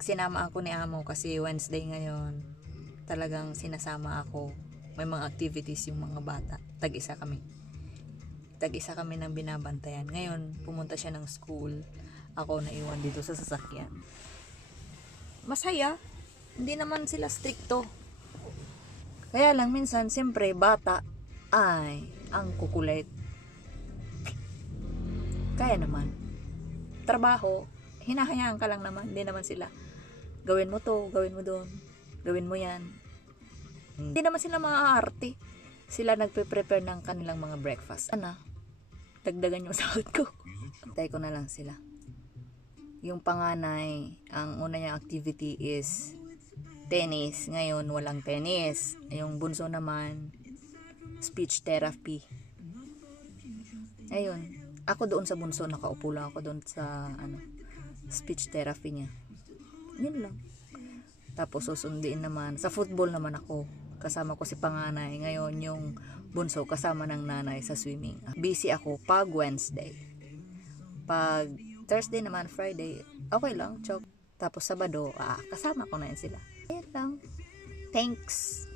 sinama ako ni Amo kasi Wednesday ngayon. Talagang sinasama ako. May mga activities yung mga bata. Tag-isa kami. Tag-isa kami ng binabantayan. Ngayon, pumunta siya ng school. Ako naiwan dito sa sasakyan. Masaya. Hindi naman sila stricto. Kaya lang minsan, siyempre, bata ay ang kukulit. Kaya naman. Trabaho, hinahayaan ka lang naman. Hindi naman sila, gawin mo to, gawin mo doon, gawin mo yan. Hindi naman sila maaarte. Sila nagpe-prepare ng kanilang mga breakfast. Dagdagan yung sahod ko. Antay ko na lang sila. Yung panganay, ang una niyang activity is tennis. Ngayon, walang tennis. Yung bunso naman, speech therapy. Ayun. Ako doon sa bunso, nakaupo lang ako doon sa speech therapy niya. Yun lang. Tapos susunduin naman, sa football naman ako. Kasama ko si panganay. Ngayon yung bunso kasama ng nanay sa swimming. Busy ako pag Wednesday. Pag Thursday naman, Friday, okay lang, chok. Tapos Sabado, kasama ko na yun sila. Ayan lang. Thanks.